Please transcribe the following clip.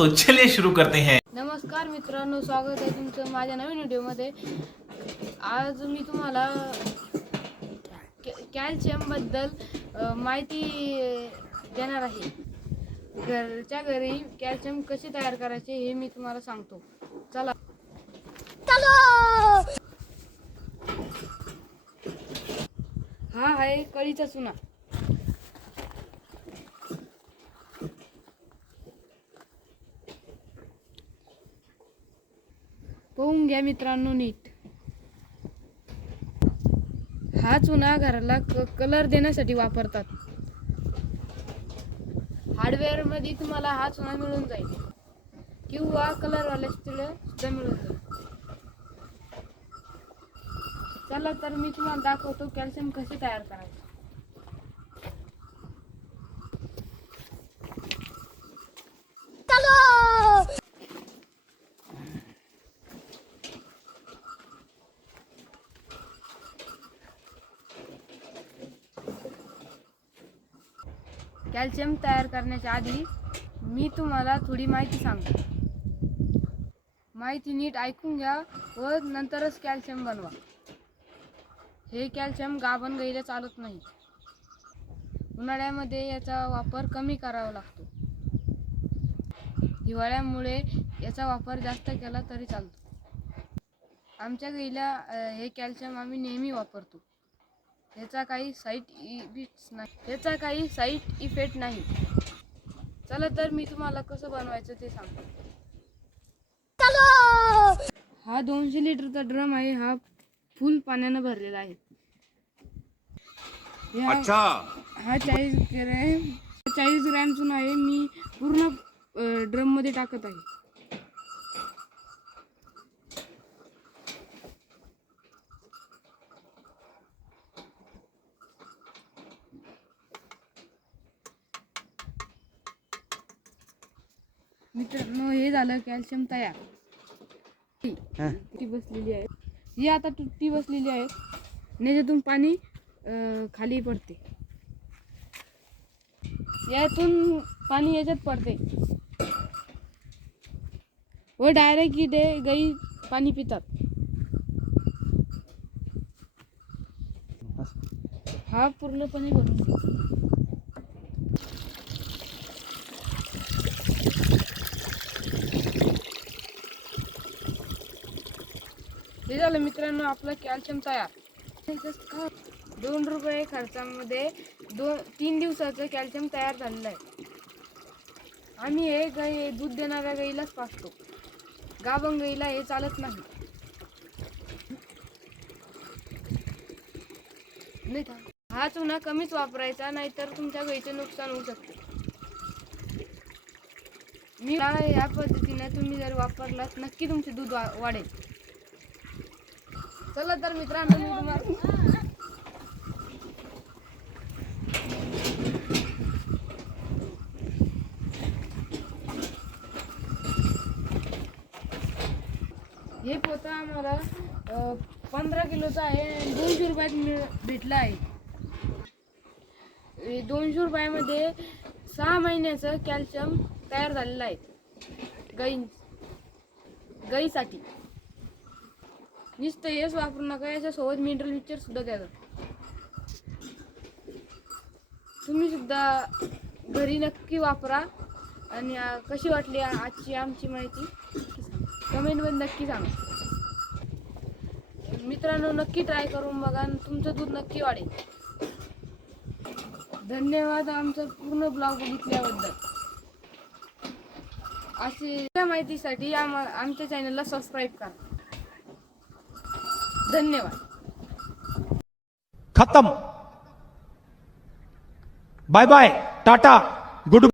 तो चलिए शुरू करते हैं। नमस्कार मित्रांनो, स्वागत आहे तुमचं माझ्या नवीन व्हिडिओमध्ये। आज मी तुम्हाला कॅल्शियम बद्दल माहिती देणार आहे। घरच्या घरी कॅल्शियम कसे तयार करायचे हे मी तुम्हाला सांगतो। चला हा आहे कळीचा चुना। पाहून घ्या मित्रांनो नीट। हा चुना घराला कलर देण्यासाठी वापरतात। हार्डवेअर मध्ये तुम्हाला हा चुना मिळून जाईल किंवा कलर वाल्याकडे सुद्धा मिळून जाईल। चला तर मी तुम्हाला दाखवतो कॅल्शियम कसे तयार करायचे। कॅल्शियम तयार करण्याच्या आधी मी तुम्हाला थोडी माहिती सांगतो। माहिती नीट ऐकून घ्या व नंतरच कॅल्शियम बनवा। हे कॅल्शियम गाभण गाईला चालत नाही। उन्हाळ्यामध्ये याचा वापर कमी करावा लागतो। हिवाळ्यामुळे याचा वापर जास्त केला तरी चालतो। आमच्या गाईला हे कॅल्शियम आम्ही नेहमी वापरतो। याचा काही साईड इफेक्ट नाही। चला तर मी तुम्हाला कसं बनवायचं ते सांगतो। हा 200 लिटरचा ड्रम आहे। हा फुल पाण्याने भरलेला आहे। अच्छा, हा 40 ग्रॅम चुना आहे। मी पूर्ण ड्रम मध्ये टाकत आहे। मित्रांनो, हे झालं कॅल्शियम तयार। तुटी बसलेली आहे। ही आता तुटी बसलेली आहे। याच्यातून पाणी खाली पडते। यातून पाणी याच्यात पडते व डायरेक्ट इथे गाई पाणी पितात। हा पूर्णपणे भरून हे झालं मित्रांनो आपलं कॅल्शियम तयार। 2 रुपये खर्चामध्ये 3 दिवसाचं कॅल्शियम तयार झालेलं आहे। आम्ही हे गाई दूध देणाऱ्या गाईलाच पाजतो। गाभण गाईला हे चालत नाही। हा चुना कमीच वापरायचा, नाहीतर तुमच्या गाईचे नुकसान होऊ शकते। मी या पद्धतीने तुम्ही जर वापरलात नक्की तुमचे दूध वाढेल। चला तर मित्रांनो मी तुम्हाला हे पोतं आम्हाला 15 किलोचा आहे। 200 रुपयात भेटला आहे। 200 रुपयामध्ये 6 महिन्याचं कॅल्शियम तयार झालेलं आहे गाईसाठी। नुसतं हेच वापरू नका, याच्यासोबत मिनरल मिक्सचर सुद्धा द्या। तुम्ही सुद्धा घरी नक्की वापरा आणि कशी वाटली आजची आमची माहिती कमेंटमध्ये नक्की सांगा। मित्रांनो, नक्की ट्राय करून बघा आणि तुमचं दूध नक्की वाढेल। धन्यवाद आमचा पूर्ण ब्लॉग बघितल्याबद्दल। अशा माहितीसाठी आमच्या चॅनलला सबस्क्राईब करा। धन्यवाद। खत्म। Bye bye, tata, good.